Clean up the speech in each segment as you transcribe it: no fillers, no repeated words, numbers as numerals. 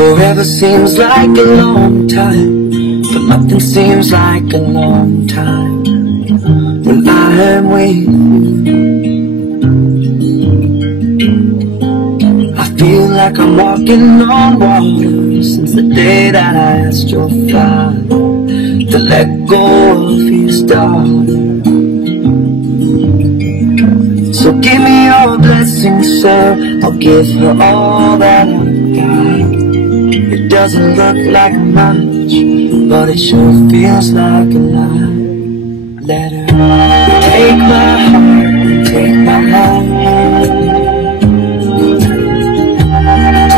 Forever seems like a long time, but nothing seems like a long time when I am with you. I feel like I'm walking on water since the day that I asked your father to let go of his daughter. So give me your blessing, sir, I'll give her all that I've got. It doesn't look like much, but it sure feels like a lot. Let her take my heart, take my heart.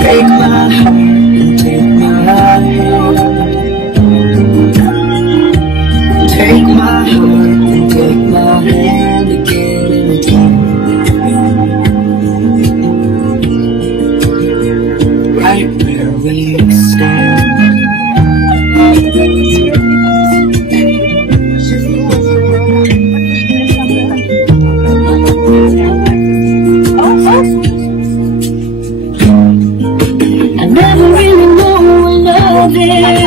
Take my heart and take my hand. Take my heart and take my hand again and again. Right where we stand. I never really know what love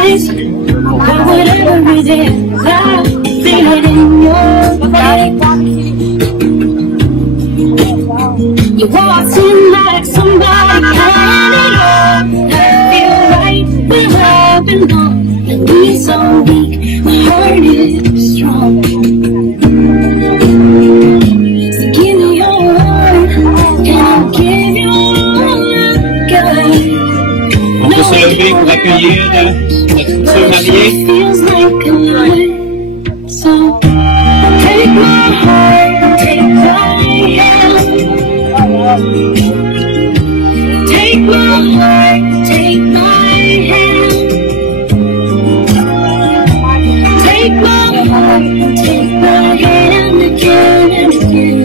is, but whatever it is, I feel it in your body. You walk in like somebody had it all. I feel right where I belong. And we so weak, my heart is strong. So give me your heart, and I'll give you all I've got. On peut se lever pour accueillir notre futur marié. Feels like a lie. So take my heart, take my hand. Take my heart, take my hand. Take my heart, take my hand again and again.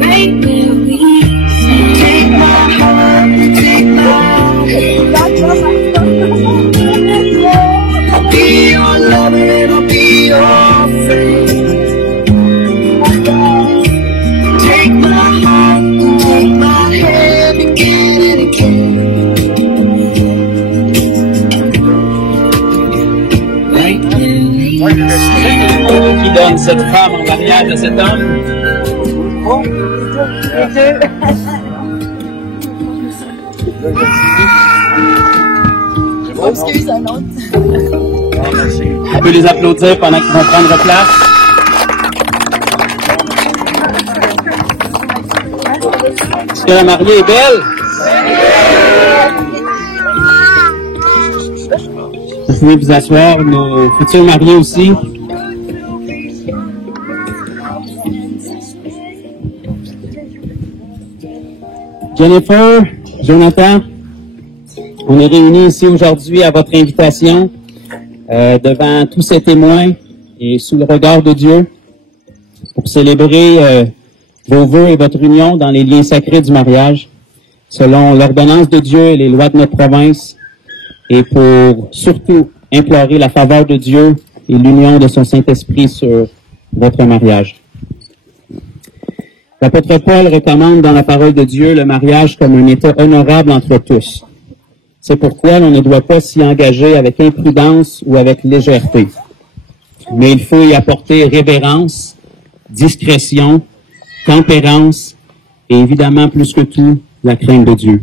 Right where we stand. Take my heart, take my hand. I'll be your lover and I'll be your friend. Take my heart and take my hand again and again. Right where we stand. Qui donne cette femme en mariage à cet homme? On peut les applaudir pendant qu'ils vont prendre place. Est-ce que la mariée est belle? Vous pouvez vous asseoir, nos futurs mariés aussi. Jennifer, Jonathan, on est réunis ici aujourd'hui à votre invitation, devant tous ces témoins et sous le regard de Dieu pour célébrer vos vœux et votre union dans les liens sacrés du mariage, selon l'ordonnance de Dieu et les lois de notre province, et pour surtout implorer la faveur de Dieu et l'union de son Saint-Esprit sur votre mariage. L'apôtre Paul recommande dans la parole de Dieu le mariage comme un état honorable entre tous. C'est pourquoi on ne doit pas s'y engager avec imprudence ou avec légèreté. Mais il faut y apporter révérence, discrétion, tempérance et évidemment plus que tout, la crainte de Dieu.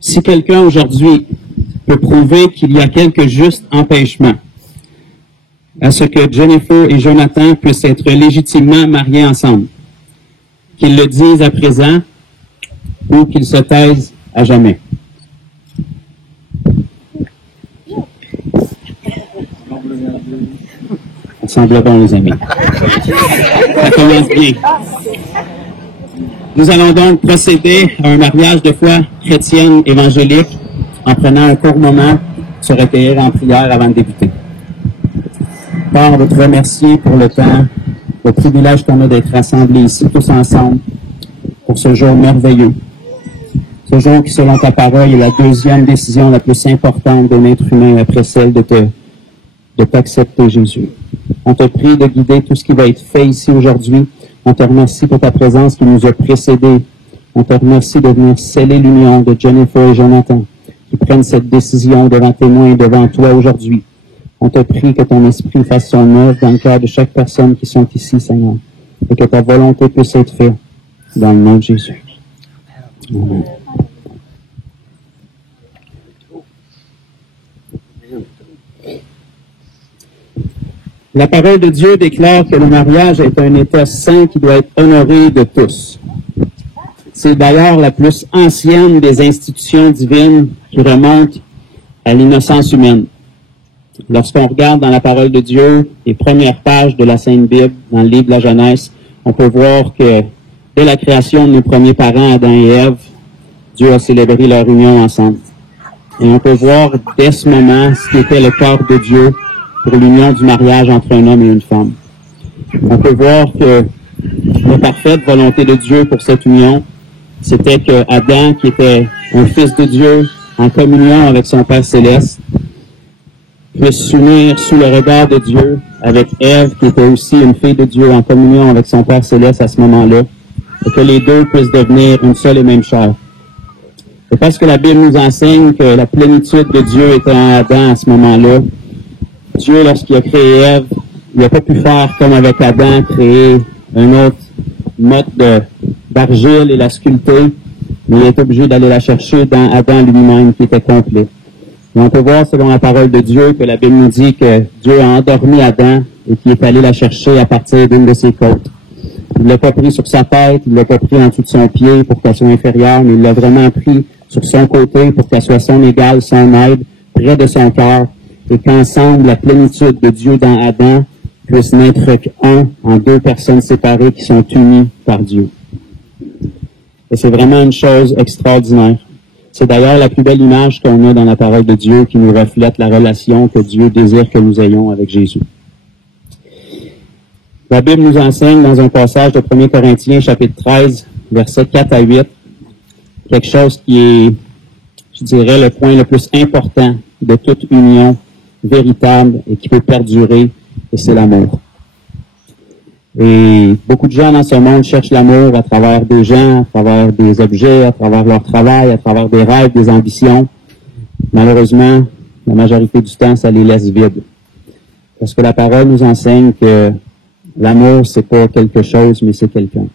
Si quelqu'un aujourd'hui peut prouver qu'il y a quelques justes empêchements à ce que Jennifer et Jonathan puissent être légitimement mariés ensemble, qu'ils le disent à présent ou qu'ils se taisent à jamais. Ça semble bon, les amis. Ça commence bien. Nous allons donc procéder à un mariage de foi chrétienne évangélique en prenant un court moment se recueillir en prière avant de débuter. Père, on veut te remercier pour le temps, le privilège qu'on a d'être rassemblés ici tous ensemble pour ce jour merveilleux. Ce jour qui, selon ta parole, est la deuxième décision la plus importante de l'être humain après celle de t'accepter, Jésus. On te prie de guider tout ce qui va être fait ici aujourd'hui. On te remercie pour ta présence qui nous a précédés On te remercie de venir sceller l'union de Jennifer et Jonathan, qui prennent cette décision devant témoins et devant toi aujourd'hui. On te prie que ton esprit fasse son œuvre dans le cœur de chaque personne qui sont ici, Seigneur, et que ta volonté puisse être faite dans le nom de Jésus. Amen. La parole de Dieu déclare que le mariage est un état saint qui doit être honoré de tous. C'est d'ailleurs la plus ancienne des institutions divines qui remonte à l'innocence humaine. Lorsqu'on regarde dans la parole de Dieu les premières pages de la Sainte Bible, dans le livre de la Genèse, on peut voir que dès la création de nos premiers parents, Adam et Ève, Dieu a célébré leur union ensemble. Et on peut voir dès ce moment ce qu'était le cœur de Dieu pour l'union du mariage entre un homme et une femme. On peut voir que la parfaite volonté de Dieu pour cette union, c'était que Adam, qui était un fils de Dieu, en communion avec son Père Céleste, puisse s'unir sous le regard de Dieu avec Ève, qui était aussi une fille de Dieu en communion avec son Père Céleste à ce moment-là, et que les deux puissent devenir une seule et même chair. Et parce que la Bible nous enseigne que la plénitude de Dieu était en Adam à ce moment-là, Dieu, lorsqu'il a créé Ève, il n'a pas pu faire comme avec Adam, créer un autre mode d'argile et la sculpter, mais il est obligé d'aller la chercher dans Adam lui-même qui était complet. Et on peut voir selon la parole de Dieu que la Bible nous dit que Dieu a endormi Adam et qu'il est allé la chercher à partir d'une de ses côtes. Il ne l'a pas pris sur sa tête, il ne l'a pas pris en dessous de son pied pour qu'elle soit inférieure, mais il l'a vraiment pris sur son côté pour qu'elle soit son égale, son aide, près de son cœur, et qu'ensemble, la plénitude de Dieu dans Adam puisse n'être qu'un en deux personnes séparées qui sont unies par Dieu. Et c'est vraiment une chose extraordinaire. C'est d'ailleurs la plus belle image qu'on a dans la parole de Dieu qui nous reflète la relation que Dieu désire que nous ayons avec Jésus. La Bible nous enseigne dans un passage de 1 Corinthiens, chapitre 13, versets 4 à 8, quelque chose qui est, je dirais, le point le plus important de toute union véritable et qui peut perdurer, et c'est l'amour. Et beaucoup de gens dans ce monde cherchent l'amour à travers des gens, à travers des objets, à travers leur travail, à travers des rêves, des ambitions. Malheureusement, la majorité du temps, ça les laisse vides. Parce que la parole nous enseigne que l'amour, c'est pas quelque chose, mais c'est quelqu'un.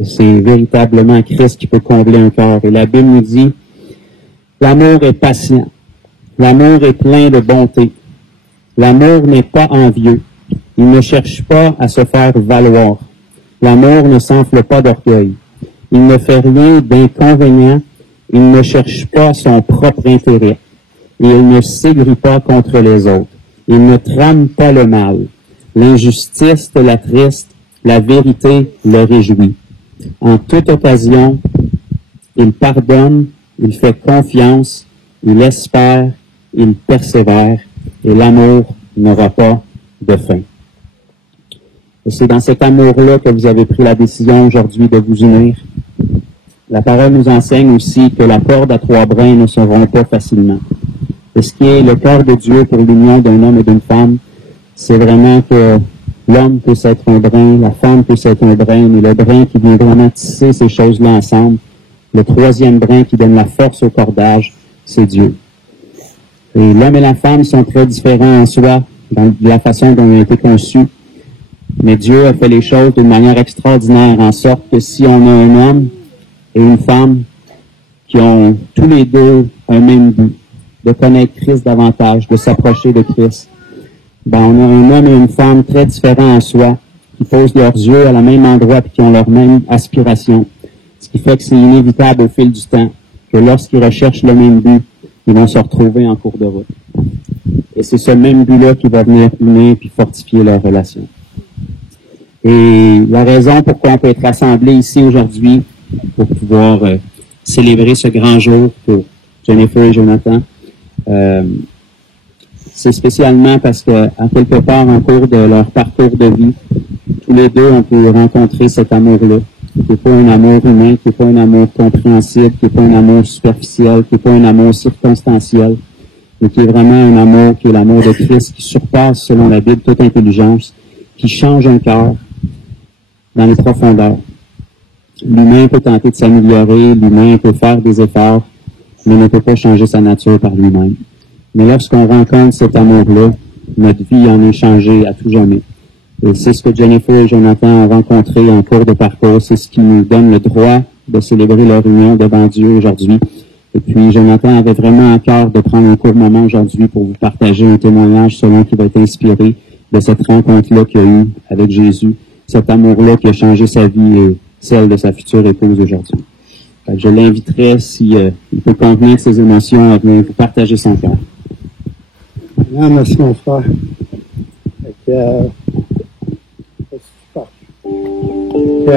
Et c'est véritablement Christ qui peut combler un cœur. Et la Bible nous dit, l'amour est patient. L'amour est plein de bonté. L'amour n'est pas envieux. Il ne cherche pas à se faire valoir. L'amour ne s'enfle pas d'orgueil. Il ne fait rien d'inconvénient. Il ne cherche pas son propre intérêt. Et il ne s'aigrit pas contre les autres. Il ne trame pas le mal. L'injustice l'attriste, la vérité le réjouit. En toute occasion, il pardonne, il fait confiance, il espère, il persévère, et l'amour n'aura pas de fin. Et c'est dans cet amour-là que vous avez pris la décision aujourd'hui de vous unir. La parole nous enseigne aussi que la corde à trois brins ne se rompt pas facilement. Et ce qui est le cœur de Dieu pour l'union d'un homme et d'une femme, c'est vraiment que l'homme puisse être un brin, la femme puisse être un brin, mais le brin qui vient vraiment tisser ces choses-là ensemble, le troisième brin qui donne la force au cordage, c'est Dieu. Et l'homme et la femme sont très différents en soi, dans la façon dont ils ont été conçus. Mais Dieu a fait les choses d'une manière extraordinaire, en sorte que si on a un homme et une femme qui ont tous les deux un même but, de connaître Christ davantage, de s'approcher de Christ, ben on a un homme et une femme très différents en soi, qui posent leurs yeux à la même endroit et qui ont leur même aspiration. Ce qui fait que c'est inévitable au fil du temps que lorsqu'ils recherchent le même but, ils vont se retrouver en cours de route. Et c'est ce même but-là qui va venir unir puis fortifier leur relation. Et la raison pourquoi on peut être rassemblés ici aujourd'hui pour pouvoir célébrer ce grand jour pour Jennifer et Jonathan, c'est spécialement parce que, à quelque part, en cours de leur parcours de vie, tous les deux ont pu rencontrer cet amour-là, qui n'est pas un amour humain, qui n'est pas un amour compréhensible, qui n'est pas un amour superficiel, qui n'est pas un amour circonstanciel, mais qui est vraiment un amour qui est l'amour de Christ, qui surpasse, selon la Bible, toute intelligence, qui change un cœur dans les profondeurs. L'humain peut tenter de s'améliorer, l'humain peut faire des efforts, mais ne peut pas changer sa nature par lui-même. Mais lorsqu'on rencontre cet amour-là, notre vie en est changée à tout jamais. Et c'est ce que Jennifer et Jonathan ont rencontré en cours de parcours. C'est ce qui nous donne le droit de célébrer leur union devant Dieu aujourd'hui. Et puis, Jonathan avait vraiment à cœur de prendre un court moment aujourd'hui pour vous partager un témoignage selon qui va être inspiré de cette rencontre-là qu'il y a eu avec Jésus, cet amour-là qui a changé sa vie et celle de sa future épouse aujourd'hui. Je l'inviterai, s'il peut contenir ses émotions, à venir vous partager son cœur. Merci, mon frère.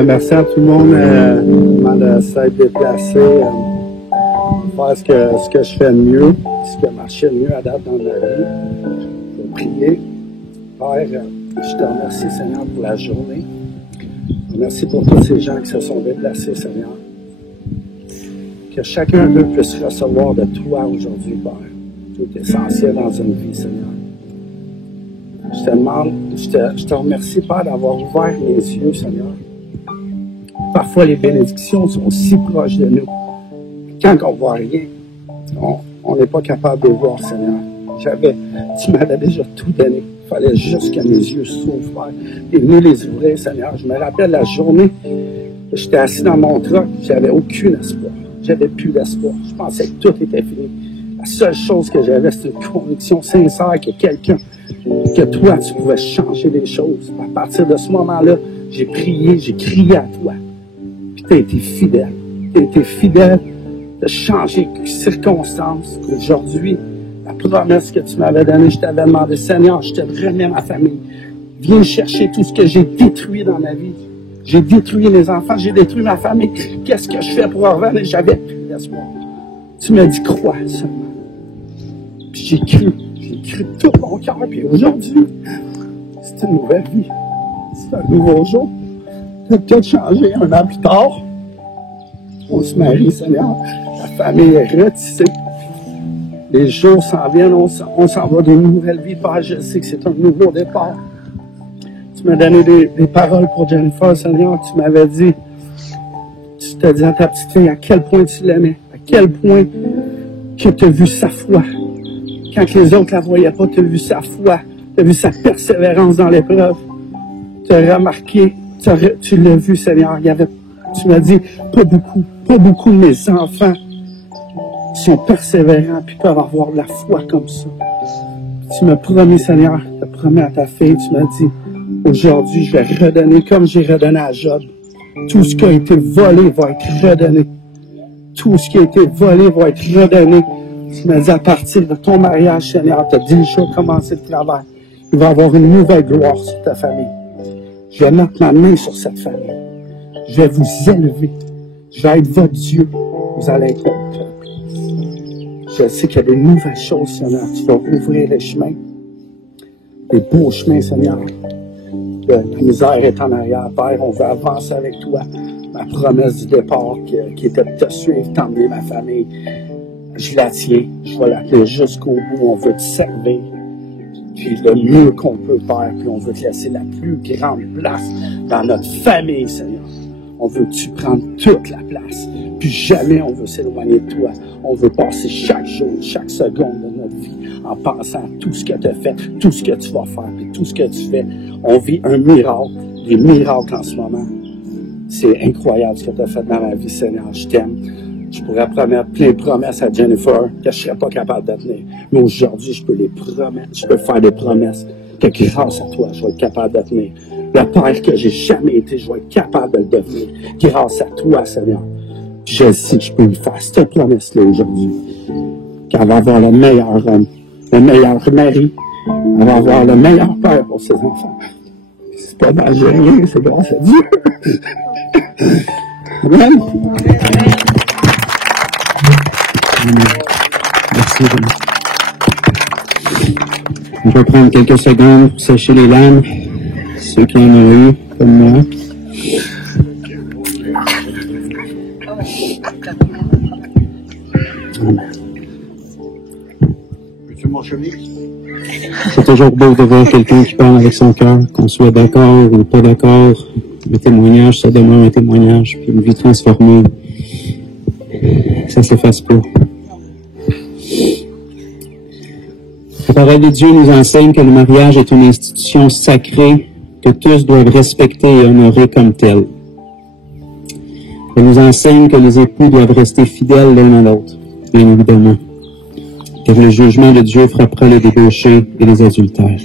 Merci à tout le monde de s'être déplacé, faire ce que je fais de mieux, ce qui a marché le mieux à date dans ma vie. Je vais prier. Père, je te remercie, Seigneur, pour la journée. Merci pour tous ces gens qui se sont déplacés, Seigneur. Que chacun d'eux puisse recevoir de toi aujourd'hui, Père. Tout est essentiel dans une vie, Seigneur. Je te demande, je te remercie, Père, d'avoir ouvert mes yeux, Seigneur. Parfois, les bénédictions sont si proches de nous. Quand on ne voit rien, on n'est pas capable de voir, Seigneur. Tu m'avais déjà tout donné. Il fallait juste que mes yeux s'ouvrent, Père. Et venu les ouvrir, Seigneur. Je me rappelle la journée, j'étais assis dans mon truck, j'avais aucun espoir. J'avais plus d'espoir. Je pensais que tout était fini. La seule chose que j'avais, c'était une conviction sincère que que toi, tu pouvais changer les choses. À partir de ce moment-là, j'ai prié, j'ai crié à toi. Puis tu as été fidèle. Tu as été fidèle de changer les circonstances. Aujourd'hui, la promesse que tu m'avais donnée, je t'avais demandé, Seigneur, je te remets ma famille. Viens chercher tout ce que j'ai détruit dans ma vie. J'ai détruit mes enfants, j'ai détruit ma famille. Qu'est-ce que je fais pour revenir? J'avais plus d'espoir. Tu m'as dit, crois seulement. Puis j'ai cru de tout mon cœur. Puis aujourd'hui, c'est une nouvelle vie. C'est un nouveau jour. Ça a peut-être changé un an plus tard. On se marie, Seigneur. La famille est retissée. Les jours s'en viennent, on s'en va d'une nouvelle vie. Père, je sais que c'est un nouveau départ. Tu m'as donné des paroles pour Jennifer, Seigneur. Tu m'avais dit, tu t'as dit à ta petite fille à quel point tu l'aimais, à quel point que tu as vu sa foi. Quand les autres la voyaient pas, tu as vu sa foi, tu as vu sa persévérance dans l'épreuve. Tu as remarqué, tu l'as vu, Seigneur. Tu m'as dit, pas beaucoup de mes enfants sont persévérants puis peuvent avoir de la foi comme ça. Tu m'as promis, Seigneur, tu as promis à ta fille, tu m'as dit, aujourd'hui, je vais redonner comme j'ai redonné à Job. Tout ce qui a été volé va être redonné. Tout ce qui a été volé va être redonné. Tu m'as dit, à partir de ton mariage, Seigneur, tu as déjà commencé le travail. Il va y avoir une nouvelle gloire sur ta famille. Je vais mettre ma main sur cette famille. Je vais vous élever. Je vais être votre Dieu. Vous allez être mon peuple. Je sais qu'il y a des nouvelles choses, Seigneur. Tu vas ouvrir les chemins. Des beaux chemins, Seigneur. La misère est en arrière, Père. On veut avancer avec toi. Ma promesse du départ qui était de te suivre, t'emmener ma famille. Je la tiens. Je vais la tenir jusqu'au bout. On veut te servir. Puis le mieux qu'on peut faire. Puis on veut te laisser la plus grande place dans notre famille, Seigneur. On veut que tu prennes toute la place. Puis jamais on veut s'éloigner de toi. On veut passer chaque jour, chaque seconde de notre vie en pensant à tout ce que tu as fait, tout ce que tu vas faire, puis tout ce que tu fais. On vit un miracle, des miracles en ce moment. C'est incroyable ce que tu as fait dans ma vie, Seigneur. Je t'aime. Je pourrais promettre plein de promesses à Jennifer que je ne serais pas capable de tenir. Mais aujourd'hui, je peux les promettre. Je peux faire des promesses que grâce à toi, je vais être capable de tenir. Le père que j'ai jamais été, je vais être capable de le devenir. Grâce à toi, Seigneur. Je sais que je peux lui faire cette promesse-là aujourd'hui. Qu'elle va avoir le meilleur homme, le meilleur mari. Elle va avoir le meilleur père pour ses enfants. C'est pas mal, j'ai rien, c'est grâce à Dieu. Amen. Merci. On peut prendre quelques secondes pour sécher les larmes. Ceux qui en ont eu, comme moi. C'est toujours beau de voir quelqu'un qui parle avec son cœur, qu'on soit d'accord ou pas d'accord, un témoignage, ça demeure un témoignage, puis une vie transformée, ça s'efface pas. La parole de Dieu nous enseigne que le mariage est une institution sacrée que tous doivent respecter et honorer comme telle. Elle nous enseigne que les époux doivent rester fidèles l'un à l'autre, bien évidemment, car le jugement de Dieu frappera les débauchés et les adultères.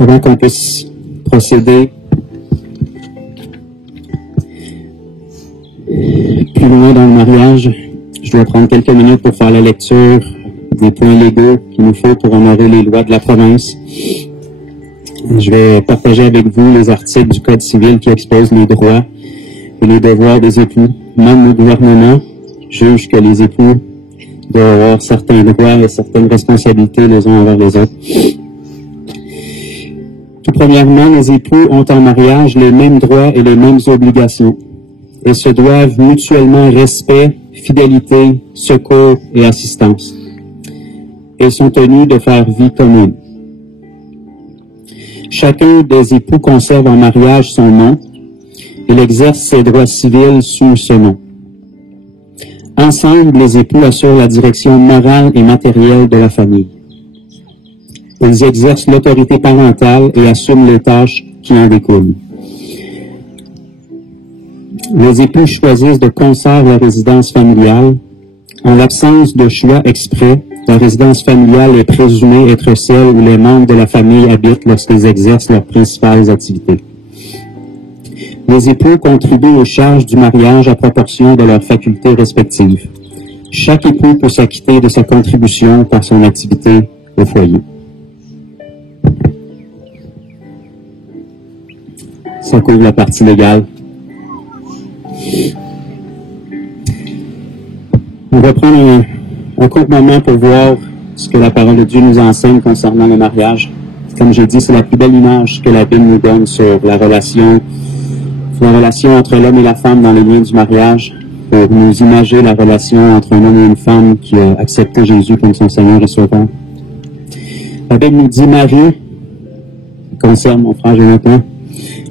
Avant qu'on puisse procéder plus loin dans le mariage, je dois prendre quelques minutes pour faire la lecture des points légaux qu'il nous faut pour honorer les lois de la province. Je vais partager avec vous les articles du Code civil qui exposent les droits et les devoirs des époux. Même le gouvernement juge que les époux doivent avoir certains droits et certaines responsabilités les uns envers les autres. Tout premièrement, les époux ont en mariage les mêmes droits et les mêmes obligations et se doivent mutuellement respect, fidélité, secours et assistance. Ils sont tenus de faire vie commune. Chacun des époux conserve en mariage son nom. Il exerce ses droits civils sous ce nom. Ensemble, les époux assurent la direction morale et matérielle de la famille. Ils exercent l'autorité parentale et assument les tâches qui en découlent. Les époux choisissent de concert la résidence familiale. En l'absence de choix exprès, la résidence familiale est présumée être celle où les membres de la famille habitent lorsqu'ils exercent leurs principales activités. Les époux contribuent aux charges du mariage à proportion de leurs facultés respectives. Chaque époux peut s'acquitter de sa contribution par son activité au foyer. Ça couvre la partie légale. On va prendre un court moment pour voir ce que la parole de Dieu nous enseigne concernant le mariage. Comme j'ai dit, c'est la plus belle image que la Bible nous donne sur la relation entre l'homme et la femme dans les liens du mariage, pour nous imager la relation entre un homme et une femme qui a accepté Jésus comme son Seigneur et Sauveur. La Bible nous dit, Marie, concerne mon frère Jonathan,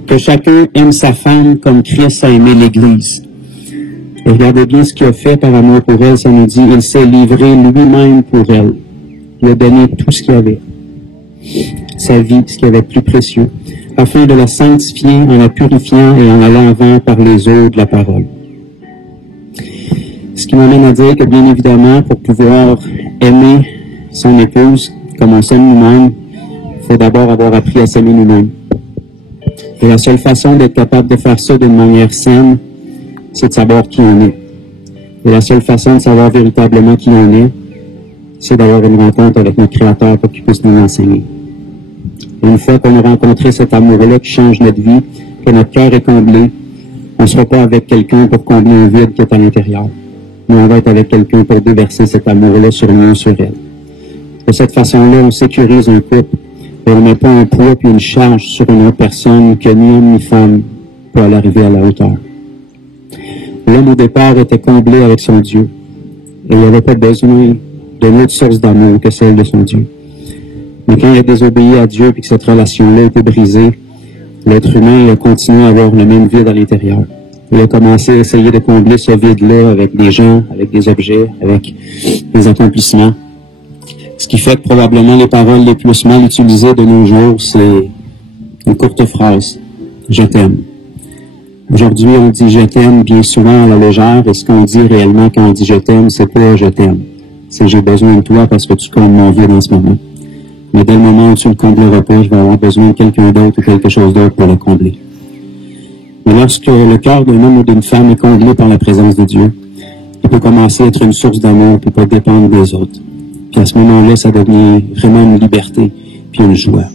que chacun aime sa femme comme Christ a aimé l'Église. Et regardez bien ce qu'il a fait par amour pour elle, ça nous dit, il s'est livré lui-même pour elle. Il a donné tout ce qu'il avait, sa vie, ce qu'il avait de plus précieux, afin de la sanctifier en la purifiant et en la lavant par les eaux de la parole. Ce qui m'amène à dire que, bien évidemment, pour pouvoir aimer son épouse comme on s'aime nous-mêmes, il faut d'abord avoir appris à s'aimer nous-mêmes. Et la seule façon d'être capable de faire ça d'une manière saine, c'est de savoir qui on est. Et la seule façon de savoir véritablement qui on est, c'est d'avoir une rencontre avec notre Créateur pour qu'il puisse nous enseigner. Et une fois qu'on a rencontré cet amour-là qui change notre vie, que notre cœur est comblé, on ne sera pas avec quelqu'un pour combler un vide qui est à l'intérieur. Mais on va être avec quelqu'un pour déverser cet amour-là sur nous, sur elle. De cette façon-là, on sécurise un couple et on ne met pas un poids puis une charge sur une autre personne que ni homme ni femme peut aller arriver à la hauteur. L'homme, au départ, était comblé avec son Dieu. Et il n'avait pas besoin d'une autre source d'amour que celle de son Dieu. Mais quand il a désobéi à Dieu et que cette relation-là a été brisée, l'être humain a continué à avoir le même vide à l'intérieur. Il a commencé à essayer de combler ce vide-là avec des gens, avec des objets, avec des accomplissements. Ce qui fait que probablement les paroles les plus mal utilisées de nos jours, c'est une courte phrase. Je t'aime. Aujourd'hui, on dit je t'aime bien souvent à la légère, et ce qu'on dit réellement quand on dit je t'aime, c'est pas je t'aime. C'est j'ai besoin de toi parce que tu combles mon vide en ce moment. Mais dès le moment où tu ne le combleras pas, je vais avoir besoin de quelqu'un d'autre ou quelque chose d'autre pour le combler. Mais lorsque le cœur d'un homme ou d'une femme est comblé par la présence de Dieu, il peut commencer à être une source d'amour, puis pas dépendre des autres. Puis à ce moment-là, ça devient vraiment une liberté, puis une joie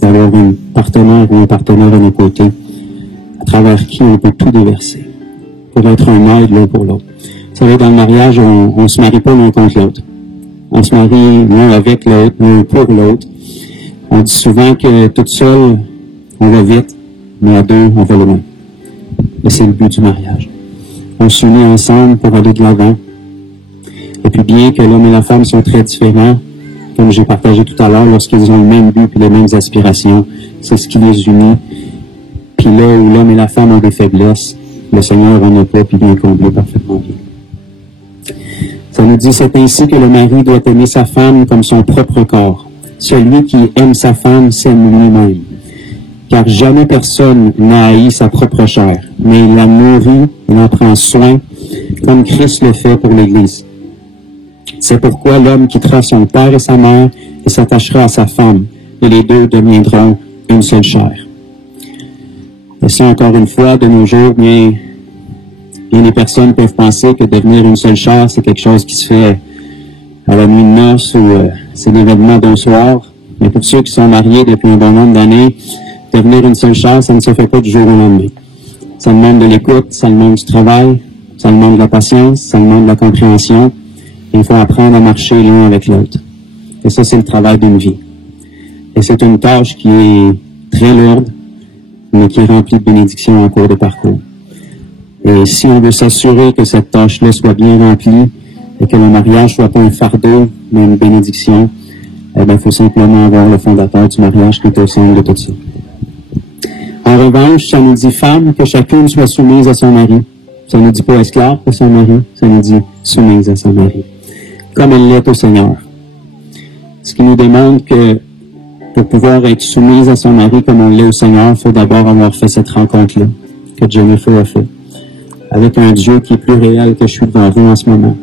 d'avoir un partenaire ou un partenaire à nos côtés, à travers qui on peut tout déverser, pour être un aide l'un pour l'autre. Vous savez, dans le mariage, on ne se marie pas l'un contre l'autre. On se marie l'un avec l'autre, l'un pour l'autre. On dit souvent que toute seule, on va vite, mais à deux, on va loin. Et c'est le but du mariage. On s'unit ensemble pour aller de l'avant. Et puis bien que l'homme et la femme sont très différents, comme j'ai partagé tout à l'heure, lorsqu'ils ont le même but et les mêmes aspirations, c'est ce qui les unit. Puis là où l'homme et la femme ont des faiblesses, le Seigneur en a pas, puis bien comblé parfaitement bien. Ça nous dit, c'est ainsi que le mari doit aimer sa femme comme son propre corps. Celui qui aime sa femme s'aime lui-même. Car jamais personne n'a haï sa propre chair, mais il la nourrit, il en prend soin, comme Christ le fait pour l'Église. C'est pourquoi l'homme quittera son père et sa mère et s'attachera à sa femme, et les deux deviendront une seule chair. Et ça, encore une fois, de nos jours, bien les personnes peuvent penser que devenir une seule chair, c'est quelque chose qui se fait à la nuit de noces ou c'est l'événement d'un soir. Mais pour ceux qui sont mariés depuis un bon nombre d'années, devenir une seule chair, ça ne se fait pas du jour au lendemain. Ça demande de l'écoute, ça demande du travail, ça demande de la patience, ça demande de la compréhension. Et il faut apprendre à marcher l'un avec l'autre. Et ça, c'est le travail d'une vie. Et c'est une tâche qui est très lourde, mais qui est remplie de bénédictions en cours de parcours. Et si on veut s'assurer que cette tâche-là soit bien remplie et que le mariage soit pas un fardeau, mais une bénédiction, eh bien, il faut simplement avoir le fondateur du mariage qui est au centre de tout ça. En revanche, ça nous dit femme, que chacune soit soumise à son mari. Ça ne dit pas esclave à son mari, ça nous dit soumise à son mari. Comme elle l'est au Seigneur. Ce qui nous demande que pour pouvoir être soumise à son mari comme on l'est au Seigneur, il faut d'abord avoir fait cette rencontre-là, que Jennifer a fait, avec un Dieu qui est plus réel que je suis devant vous en ce moment.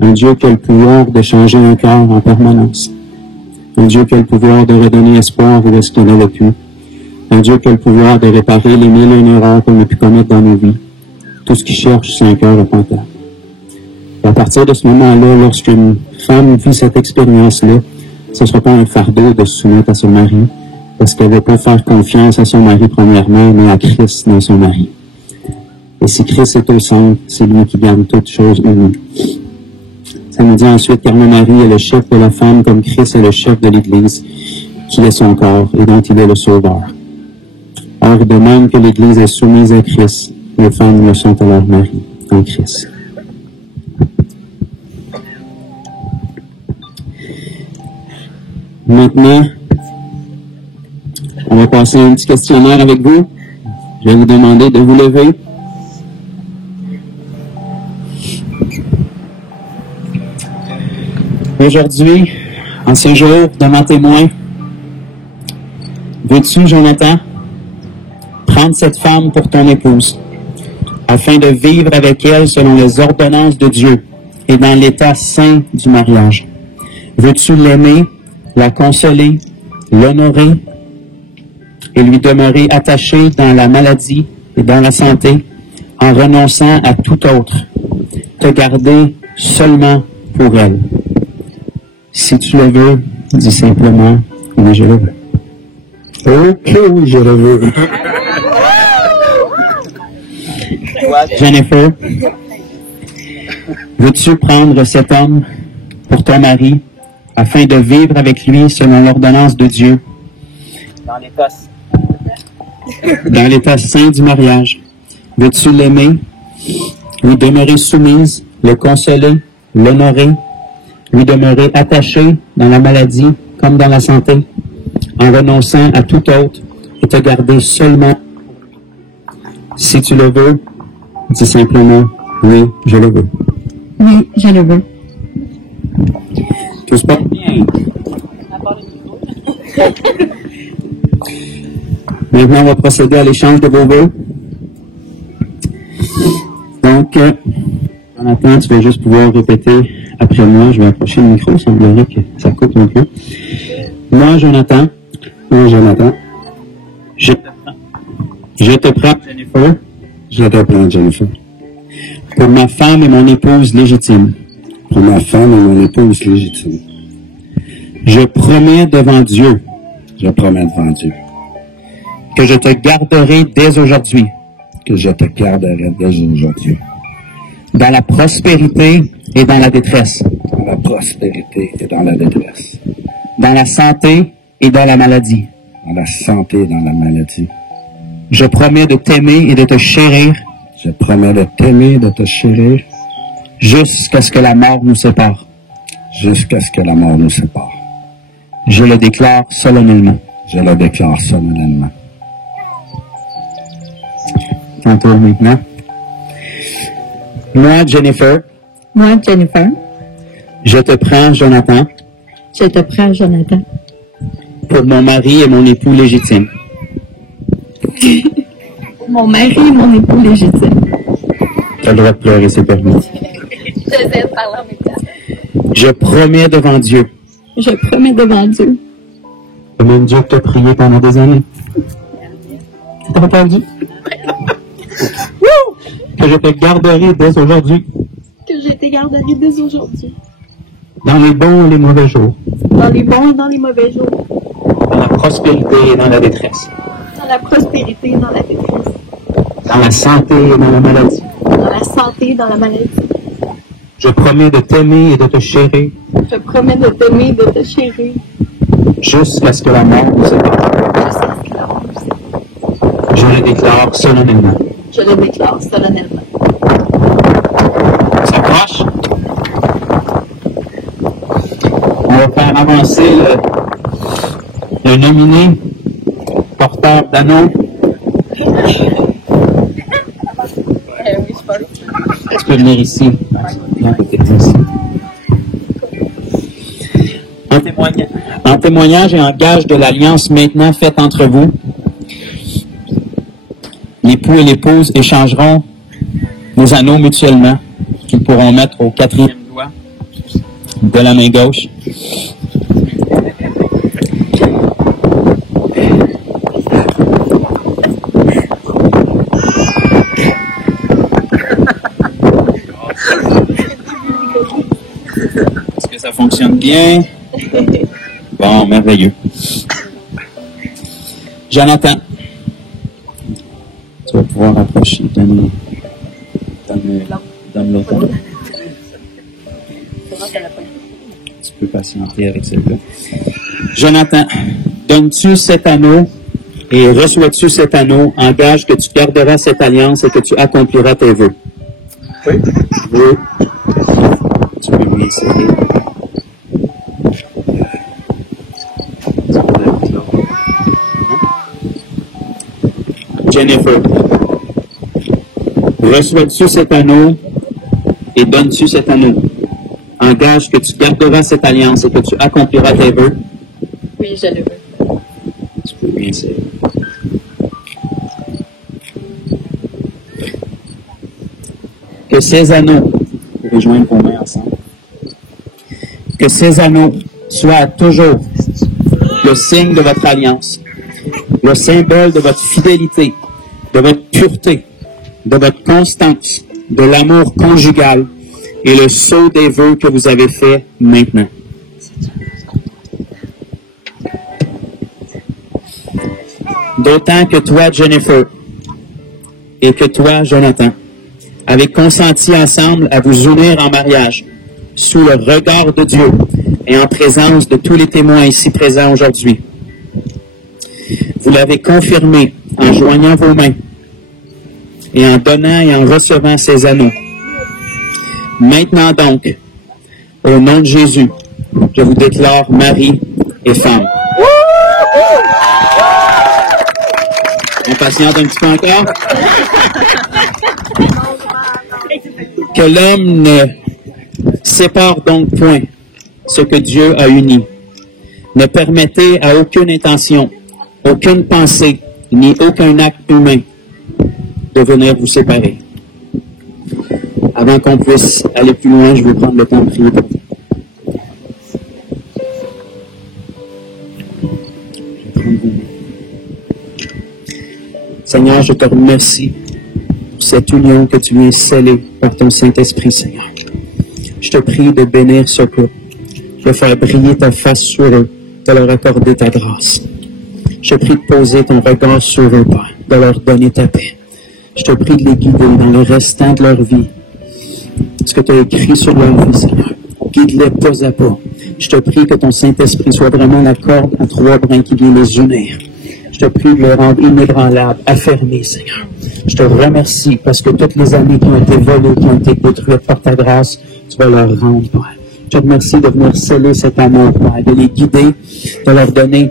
Un Dieu qui a le pouvoir de changer un cœur en permanence. Un Dieu qui a le pouvoir de redonner espoir où est-ce qu'il n'avait plus. Un Dieu qui a le pouvoir de réparer les 1001 erreurs qu'on a pu commettre dans nos vies. Tout ce qu'il cherche, c'est un cœur repentant. Et à partir de ce moment-là, lorsqu'une femme vit cette expérience-là, ce ne sera pas un fardeau de se soumettre à son mari, parce qu'elle ne va pas faire confiance à son mari premièrement, mais à Christ dans son mari. Et si Christ est au centre, c'est lui qui garde toutes choses unies. Ça nous dit ensuite, car le mari est le chef de la femme, comme Christ est le chef de l'Église, qui est son corps et dont il est le sauveur. Or, de même que l'Église est soumise à Christ, les femmes le sont à leur mari, en Christ. Maintenant, on va passer un petit questionnaire avec vous. Je vais vous demander de vous lever. Aujourd'hui, en ce jour de mon témoin, veux-tu, Jonathan, prendre cette femme pour ton épouse, afin de vivre avec elle selon les ordonnances de Dieu et dans l'état saint du mariage? Veux-tu l'aimer, la consoler, l'honorer et lui demeurer attaché dans la maladie et dans la santé, en renonçant à tout autre, te garder seulement pour elle? Si tu le veux, dis simplement « Oui, je le veux ». Ok, oui, je le veux. Jennifer, veux-tu prendre cet homme pour ton mari afin de vivre avec lui selon l'ordonnance de Dieu dans l'état saint du mariage? Veux-tu l'aimer, lui demeurer soumise, le consoler, l'honorer, lui demeurer attaché dans la maladie comme dans la santé, en renonçant à tout autre et te garder seulement? Si tu le veux, dis simplement « Oui, je le veux ». Oui, je le veux. Tout se passe bien. Maintenant, on va procéder à l'échange de vos vœux. Donc, Jonathan, tu vas juste pouvoir répéter après moi. Je vais approcher le micro, il semblerait que ça coupe un peu. Moi, Jonathan, je te prends, Jennifer. Je te prends, Jennifer. Pour ma femme et mon épouse légitime. Pour ma femme et mon épouse légitime. Je promets devant Dieu. Je promets devant Dieu. Que je te garderai dès aujourd'hui. Que je te garderai dès aujourd'hui. Dans la prospérité et dans la détresse. Dans la prospérité et dans la détresse. Dans la santé et dans la maladie. Dans la santé et dans la maladie. Je promets de t'aimer et de te chérir. Je promets de t'aimer et de te chérir. Jusqu'à ce que la mort nous sépare. Jusqu'à ce que la mort nous sépare. Je le déclare solennellement. Je le déclare solennellement. Ton tour maintenant. Moi, Jennifer, Moi, Jennifer, je te prends, Jonathan, je te prends, Jonathan, pour mon mari et mon époux légitime. mon mari et mon époux légitime. Tu as le droit de pleurer, c'est permis. J'essaie de parler en même temps. Je promets devant Dieu. Je promets devant Dieu. Le même Dieu que tu as prié pendant des années. Tu t'as entendu? Que je te garderai dès aujourd'hui, Que j'ai été garderie dès aujourd'hui. dans les bons et les mauvais jours, Dans les bons et dans les mauvais jours. dans la prospérité et dans la détresse, Dans la prospérité et dans la détresse. dans la santé et dans la maladie. Dans la santé et dans la maladie. Je promets de t'aimer et de te chérir Je promets de t'aimer et de te chérir. jusqu'à ce que la mort nous sépare. Jusqu'à ce que la mort nous sépare. Je le déclare solennellement. Je le déclare solennellement. Ça approche. On va faire avancer le nominé porteur d'anneau. Tu peux venir ici. Viens peut-être ici. En témoignage et en gage de l'alliance maintenant faite entre vous, l'époux et l'épouse échangeront nos anneaux mutuellement qu'ils pourront mettre au 4e doigt de la main gauche. Est-ce que ça fonctionne bien? Bon, merveilleux. Jonathan, tu vas pouvoir approcher. Donne l'autre. Tu peux patienter avec celle-là. Jonathan, donnes-tu cet anneau et reçois-tu cet anneau en gage que tu garderas cette alliance et que tu accompliras tes vœux? Oui. Oui. Tu peux lui essayer. Jennifer, reçois-tu cet anneau et donnes-tu cet anneau? Engage que tu garderas cette alliance et que tu accompliras tes vœux. Oui, je le veux. Tu peux bien essayer. Que ces anneaux, rejoignent vos mains ensemble, que ces anneaux soient toujours le signe de votre alliance, le symbole de votre fidélité, de votre pureté, de votre constance, de l'amour conjugal et le sceau des vœux que vous avez fait maintenant. D'autant que toi, Jennifer, et que toi, Jonathan, avez consenti ensemble à vous unir en mariage, sous le regard de Dieu et en présence de tous les témoins ici présents aujourd'hui. Vous l'avez confirmé en joignant vos mains et en donnant et en recevant ces anneaux. Maintenant donc, au nom de Jésus, je vous déclare mari et femme. On patiente un petit peu encore. Que l'homme ne sépare donc point ce que Dieu a uni. Ne permettez à aucune intention, aucune pensée, ni aucun acte humain de venir vous séparer. Avant qu'on puisse aller plus loin, je vais prendre le temps de prier pour vous. Seigneur, je te remercie pour cette union que tu viens sceller par ton Saint-Esprit, Seigneur. Je te prie de bénir ce couple, de faire briller ta face sur eux, de leur accorder ta grâce. Je te prie de poser ton regard sur eux, Père, de leur donner ta paix. Je te prie de les guider dans le restant de leur vie. Ce que tu as écrit sur leur vie, Seigneur, guide-les pas à pas. Je te prie que ton Saint-Esprit soit vraiment la corde à trois brins qui vient les unir. Je te prie de les rendre inébranlables, affermis, Seigneur. Je te remercie parce que toutes les années qui ont été volées, qui ont été détruites par ta grâce, tu vas leur rendre, Père. Je te remercie de venir sceller cet amour, Père, de les guider, de leur donner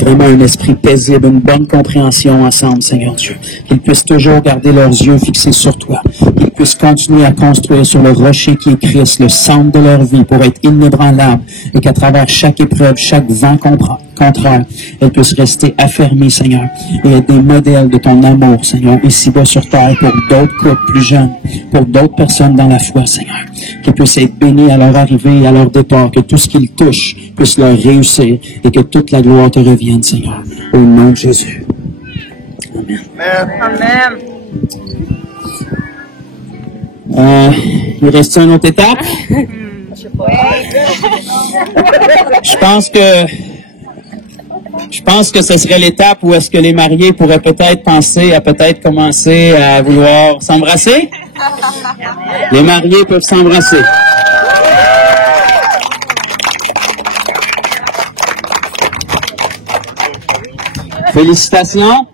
vraiment un esprit paisible, une bonne compréhension ensemble, Seigneur Dieu. Qu'ils puissent toujours garder leurs yeux fixés sur toi. Qu'ils puissent continuer à construire sur le rocher qui est Christ, le centre de leur vie, pour être inébranlables et qu'à travers chaque épreuve, chaque vent contraire, elles puissent rester affermies, Seigneur, et être des modèles de ton amour, Seigneur, ici-bas sur terre, pour d'autres couples plus jeunes, pour d'autres personnes dans la foi, Seigneur. Qu'ils puissent être bénis à leur arrivée et à leur départ, que tout ce qu'ils touchent puisse leur réussir et que toute la gloire te revienne, Seigneur. Au nom de Jésus. Amen. Amen. Il reste une autre étape? Je pense que ce serait l'étape où est-ce que les mariés pourraient peut-être penser à peut-être commencer à vouloir s'embrasser. Les mariés peuvent s'embrasser. Félicitations.